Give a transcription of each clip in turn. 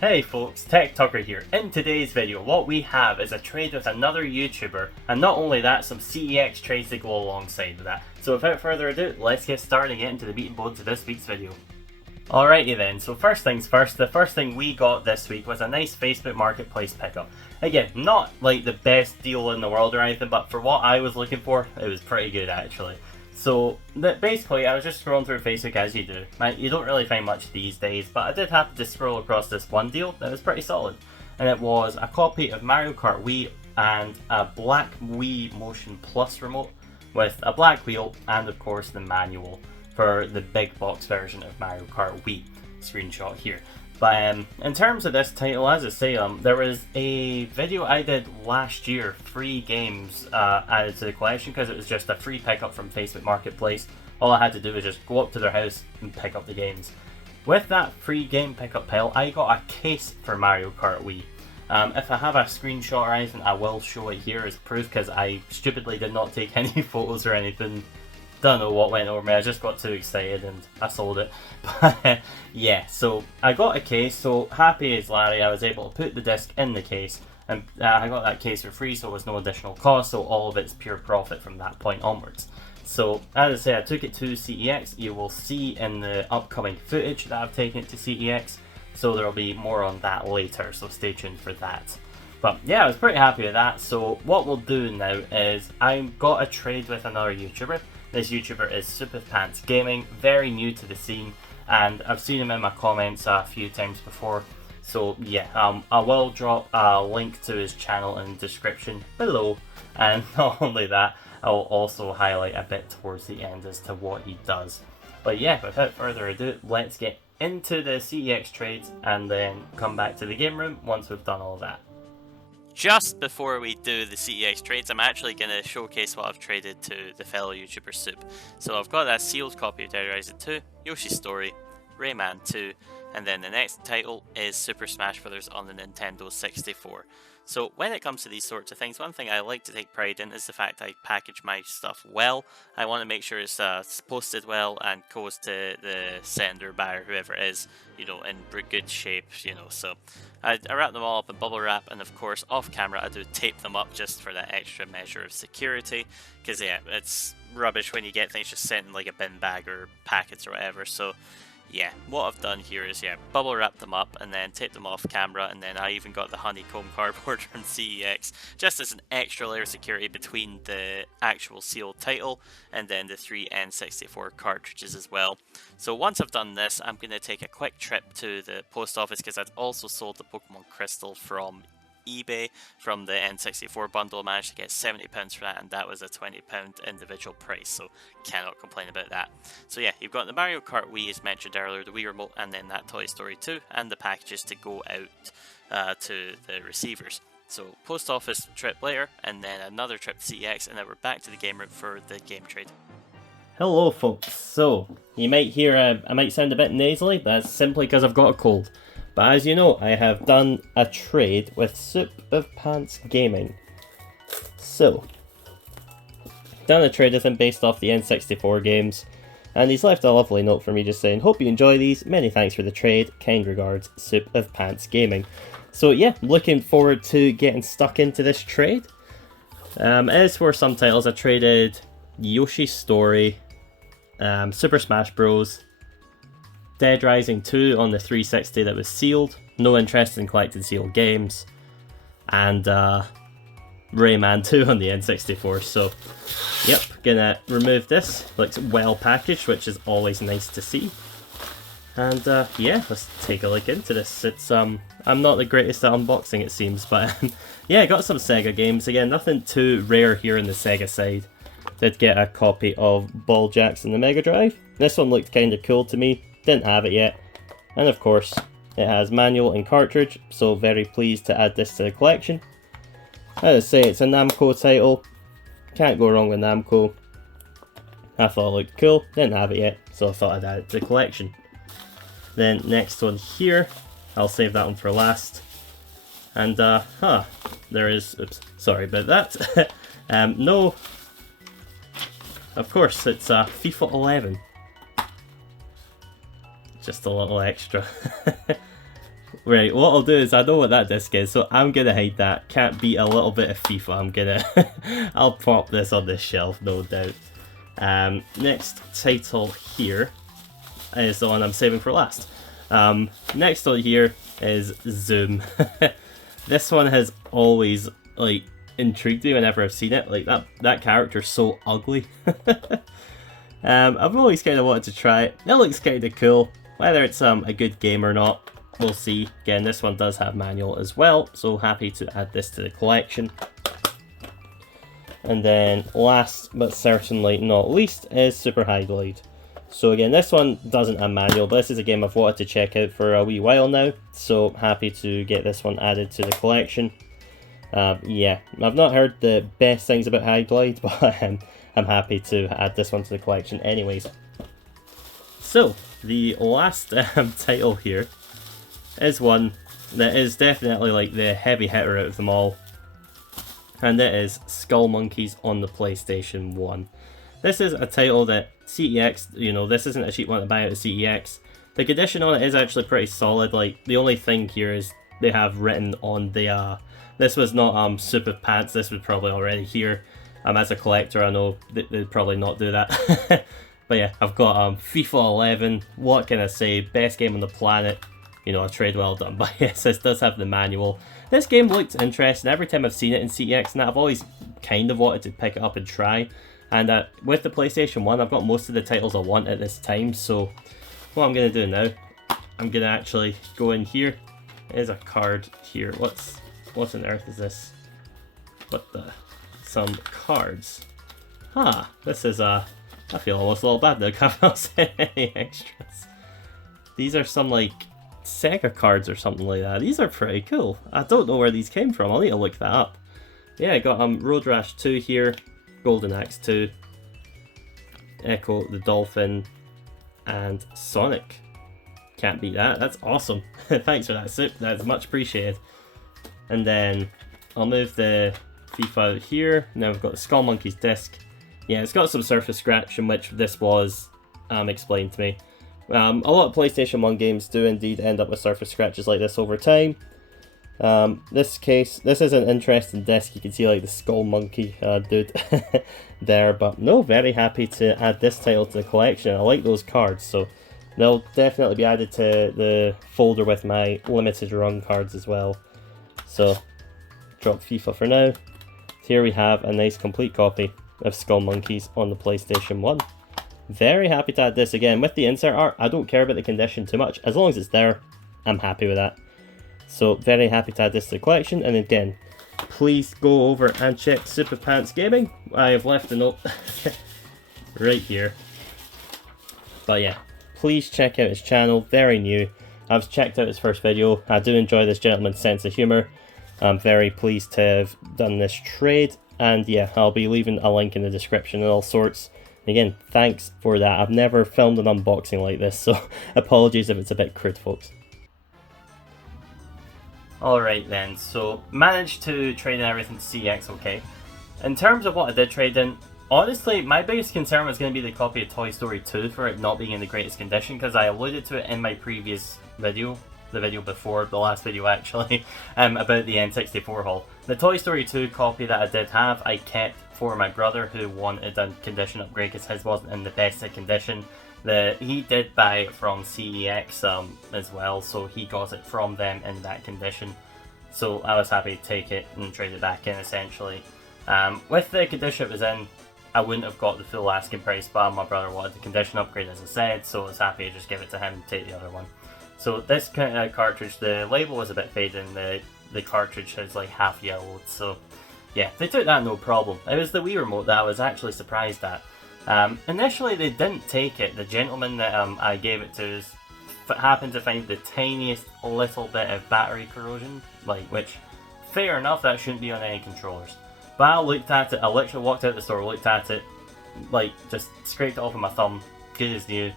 Hey folks, TechTucker here. In today's video, what we have is a trade with another YouTuber, and not only that, some CEX trades that go alongside with that. So without further ado, let's get started and get into the meat and bones of this week's video. Alrighty then, so first things first, the first thing we got this week was a nice Facebook Marketplace pickup. Again, not like the best deal in the world or anything, but for what I was looking for, it was pretty good actually. So basically, I was just scrolling through Facebook as you do. You don't really find much these days, but I did happen to scroll across this one deal that was pretty solid. And it was a copy of Mario Kart Wii and a black Wii Motion Plus remote with a black wheel and of course the manual for the big box version of Mario Kart Wii. Screenshot here. But in terms of this title, as I say, there was a video I did last year, free games added to the collection because it was just a free pickup from Facebook Marketplace. All I had to do was just go up to their house and pick up the games. With that free game pickup pile, I got a case for Mario Kart Wii. If I have a screenshot or anything, I will show it here as proof because I stupidly did not take any photos or anything. Don't know what went over me, I just got too excited and I sold it. But yeah, so I got a case, so happy as Larry, I was able to put the disc in the case, and I got that case for free, so it was no additional cost, so all of it's pure profit from that point onwards. So as I say, I took it to CEX. You will see in the upcoming footage that I've taken it to CEX, so there will be more on that later, so stay tuned for that. But yeah, I was pretty happy with that. So what we'll do now is I've got a trade with another YouTuber. This YouTuber is Superpants Gaming, very new to the scene, and I've seen him in my comments a few times before. So yeah, I will drop a link to his channel in the description below, and not only that, I will also highlight a bit towards the end as to what he does. But yeah, without further ado, let's get into the CEX trades and then come back to the game room once we've done all of that. Just before we do the CEX trades, I'm actually going to showcase what I've traded to the fellow YouTuber Soup. So I've got that sealed copy of Dead Rising 2, Yoshi's Story, Rayman 2, and then the next title is Super Smash Bros. On the Nintendo 64. So when it comes to these sorts of things, one thing I like to take pride in is the fact I package my stuff well. I want to make sure it's posted well and goes to the sender, buyer, whoever it is, you know, in good shape, you know. So I wrap them all up in bubble wrap, and of course off camera I do tape them up just for that extra measure of security, because yeah, it's rubbish when you get things just sent in like a bin bag or packets or whatever. So yeah, what I've done here is, yeah, bubble wrap them up and then tape them off camera, and then I even got the honeycomb cardboard from CEX, just as an extra layer of security between the actual sealed title and then the 3 N64 cartridges as well. So once I've done this, I'm going to take a quick trip to the post office, because I've also sold the Pokemon Crystal from eBay from the N64 bundle. I managed to get £70 for that, and that was a £20 individual price, so cannot complain about that. So yeah, you've got the Mario Kart Wii as mentioned earlier, the Wii Remote, and then that Toy Story 2, and the packages to go out to the receivers. So post office trip later, and then another trip to CEX, and then we're back to the game room for the game trade. Hello folks, so you might hear I might sound a bit nasally, but that's simply because I've got a cold. But as you know, I have done a trade with Soup of Pants Gaming. So, done a trade with him based off the N64 games, and he's left a lovely note for me just saying, "Hope you enjoy these, many thanks for the trade, kind regards, Soup of Pants Gaming." So yeah, looking forward to getting stuck into this trade. As for some titles, I traded Yoshi's Story, Super Smash Bros., Dead Rising 2 on the 360 that was sealed, no interest in collecting sealed games, and Rayman 2 on the N64. So yep, gonna remove this. Looks well packaged, which is always nice to see. And yeah, let's take a look into this. It's I'm not the greatest at unboxing, it seems, but yeah, I got some Sega games. Again, nothing too rare here in the Sega side. Did get a copy of Ball Jacks on the Mega Drive. This one looked kind of cool to me. Didn't have it yet, and of course it has manual and cartridge, so very pleased to add this to the collection. As I say, it's a Namco title, can't go wrong with Namco. I thought it looked cool, didn't have it yet, so I thought I'd add it to the collection. Then next one here, I'll save that one for last, and there is, oops, sorry about that. No, of course it's FIFA 11. Just a little extra. Right, what I'll do is, I know what that disc is, so I'm gonna hide that. Can't beat a little bit of FIFA. I'm gonna... I'll pop this on this shelf, no doubt. Next title here is the one I'm saving for last. Next one here is Zoom. This one has always, like, intrigued me whenever I've seen it. Like, that character's so ugly. I've always kind of wanted to try it. It looks kind of cool. Whether it's a good game or not, we'll see. Again, this one does have manual as well, so happy to add this to the collection. And then last but certainly not least is Super High Glide. So again, this one doesn't have manual, but this is a game I've wanted to check out for a wee while now, so happy to get this one added to the collection. Yeah, I've not heard the best things about High Glide, but I'm happy to add this one to the collection anyways. So, the last title here is one that is definitely like the heavy hitter out of them all, and it is Skull Monkeys on the PlayStation 1. This is a title that CEX, you know, this isn't a cheap one to buy out of CEX. The condition on it is actually pretty solid. Like, the only thing here is they have written on the, this was not Super Pants, this was probably already here. As a collector, I know they'd probably not do that. But yeah, I've got FIFA 11, what can I say, best game on the planet. You know, a trade well done. But yes, this does have the manual. This game looked interesting. Every time I've seen it in CEX, and I've always kind of wanted to pick it up and try. And with the PlayStation 1, I've got most of the titles I want at this time. So what I'm going to do now, I'm going to actually go in here. There's a card here. What on earth is this? What the... Some cards. Huh, this is I feel almost a little bad now, can't I say any extras. These are some like Sega cards or something like that. These are pretty cool. I don't know where these came from, I'll need to look that up. Yeah, I got Road Rash 2 here, Golden Axe 2, Echo the Dolphin, and Sonic. Can't beat that, that's awesome. Thanks for that, Soup, that's much appreciated. And then I'll move the FIFA out here. Now we've got the Skull Monkeys disc. Yeah, it's got some surface scratch, in which this was explained to me. A lot of PlayStation 1 games do indeed end up with surface scratches like this over time. This is an interesting disc. You can see like the Skull Monkey dude there, but no, very happy to add this title to the collection. I like those cards, so they'll definitely be added to the folder with my limited run cards as well. So, drop FIFA for now. Here we have a nice complete copy of Skull Monkeys on the PlayStation 1. Very happy to add this again. With the insert art, I don't care about the condition too much. As long as it's there, I'm happy with that. So, very happy to add this to the collection. And again, please go over and check Super Pants Gaming. I have left a note right here. But yeah, please check out his channel. Very new. I've checked out his first video. I do enjoy this gentleman's sense of humour. I'm very pleased to have done this trade, and yeah, I'll be leaving a link in the description and all sorts. Again, thanks for that. I've never filmed an unboxing like this, so apologies if it's a bit crude, folks. Alright then, so managed to trade in everything to CX okay. In terms of what I did trade in, honestly, my biggest concern was going to be the copy of Toy Story 2 for it not being in the greatest condition, because I alluded to it in my previous video. The video before, the last video actually, about the N64 haul. The Toy Story 2 copy that I did have, I kept for my brother who wanted a condition upgrade because his wasn't in the best of condition. He did buy it from CEX as well, so he got it from them in that condition. So I was happy to take it and trade it back in essentially. With the condition it was in, I wouldn't have got the full asking price, but my brother wanted the condition upgrade as I said, so I was happy to just give it to him and take the other one. So this cartridge, the label was a bit faded and the cartridge is like half yellowed, so yeah, they took that no problem. It was the Wii remote that I was actually surprised at. Initially they didn't take it. The gentleman that I gave it to happened to find the tiniest little bit of battery corrosion, which, fair enough, that shouldn't be on any controllers. But I looked at it, I literally walked out the store, looked at it, just scraped it off with my thumb, good as new.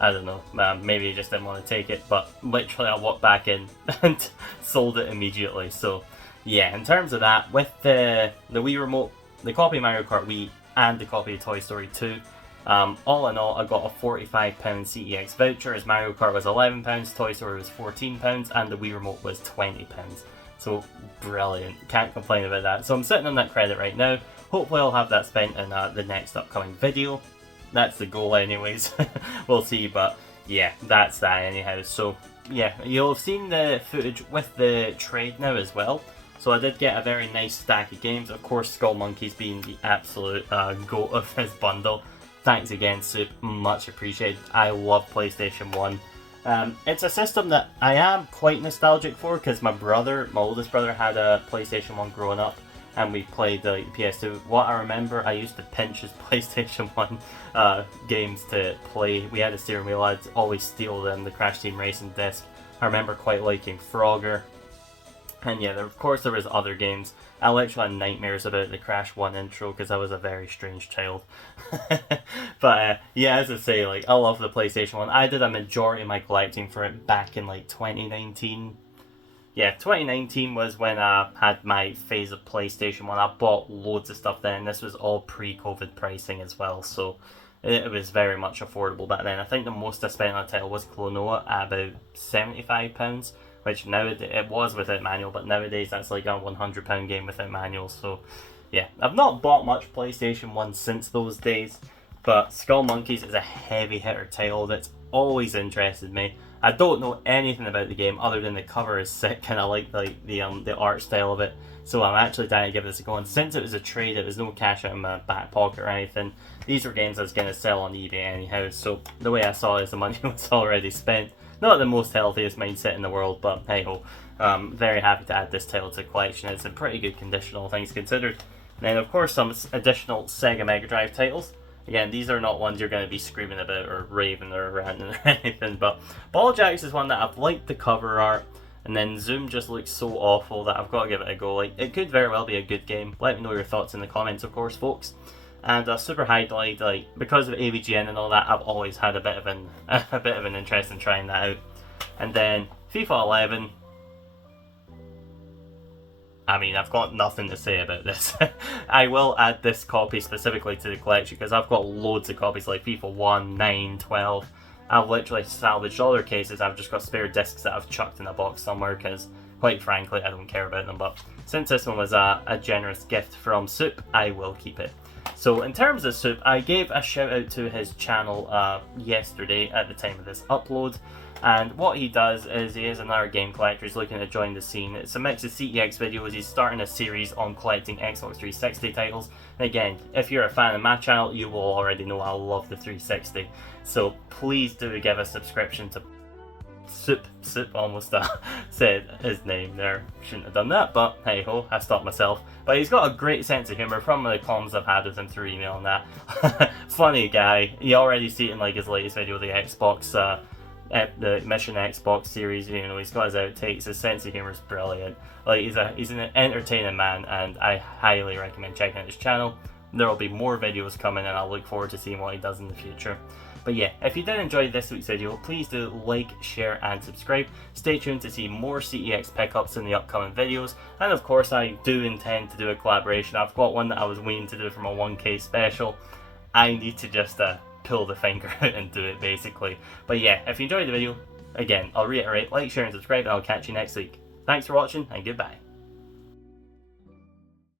I don't know, maybe he just didn't want to take it, but literally I walked back in and sold it immediately. So yeah, in terms of that, with the Wii remote, the copy of Mario Kart Wii and the copy of Toy Story 2, All in all, I got a £45 CEX voucher, as Mario Kart was £11, Toy Story was £14, and the Wii Remote was £20. So brilliant, can't complain about that. So I'm sitting on that credit right now. Hopefully I'll have that spent in the next upcoming video. That's the goal anyways. We'll see, but yeah, that's that anyhow. So yeah, you'll have seen the footage with the trade now as well. So I did get a very nice stack of games. Of course, Skull Monkey's being the absolute goat of this bundle. Thanks again, Soup, much appreciated. I love PlayStation 1. It's a system that I am quite nostalgic for, because my oldest brother, had a PlayStation 1 growing up, and we played the PS2. What I remember, I used to pinch his PlayStation 1 games to play. We had a steering wheel, I'd always steal them, the Crash Team Racing disc. I remember quite liking Frogger. And yeah, of course there was other games. I literally had nightmares about the Crash 1 intro because I was a very strange child. But yeah, as I say, like, I love the PlayStation 1. I did a majority of my collecting for it back in like 2019. Yeah, 2019 was when I had my phase of PlayStation 1. I bought loads of stuff then. This was all pre-COVID pricing as well, so it was very much affordable back then. I think the most I spent on a title was Klonoa at about £75. Which nowadays, it was without manual, but nowadays that's like a £100 game without manual, so yeah. I've not bought much PlayStation 1 since those days, but Skull Monkeys is a heavy hitter title that's always interested me. I don't know anything about the game other than the cover is sick, and I like the art style of it, so I'm actually dying to give this a go. And since it was a trade, it was no cash out of my back pocket or anything. These were games I was going to sell on eBay anyhow, so the way I saw it is the money was already spent. Not the most healthiest mindset in the world, but hey ho. Very happy to add this title to the collection. It's in pretty good condition, all things considered. And then of course some additional Sega Mega Drive titles. Again, these are not ones you're going to be screaming about or raving or ranting or anything, but Ball Jacks is one that I've liked the cover art, and then Zoom just looks so awful that I've got to give it a go. Like, it could very well be a good game. Let me know your thoughts in the comments, of course, folks. And Super Highlight, like, because of AVGN and all that, I've always had a bit of an interest in trying that out. And then FIFA 11. I mean, I've got nothing to say about this. I will add this copy specifically to the collection because I've got loads of copies like FIFA 1, 9, 12. I've literally salvaged all their cases. I've just got spare discs that I've chucked in a box somewhere because, quite frankly, I don't care about them. But since this one was a generous gift from Soup, I will keep it. So in terms of Soup, I gave a shout out to his channel yesterday at the time of this upload. And what he does is he is another game collector. He's looking to join the scene. It's a mix of CEX videos. He's starting a series on collecting Xbox 360 titles. And again, if you're a fan of my channel, you will already know I love the 360. So please do give a subscription to Soup. Almost said his name there. Shouldn't have done that, but hey ho, I stopped myself. But he's got a great sense of humour from the comms I've had with him through email and that. Funny guy. You already see it in like his latest video, the Xbox, the Mission Xbox series. You know, he's got his outtakes. His sense of humour is brilliant. Like, he's an entertaining man, and I highly recommend checking out his channel. There will be more videos coming, and I look forward to seeing what he does in the future. But yeah, if you did enjoy this week's video, please do like, share and subscribe. Stay tuned to see more CEX pickups in the upcoming videos. And of course, I do intend to do a collaboration. I've got one that I was waiting to do from a 1K special. I need to just pull the finger out and do it, basically. But yeah, if you enjoyed the video, again, I'll reiterate, like, share and subscribe, and I'll catch you next week. Thanks for watching, and goodbye.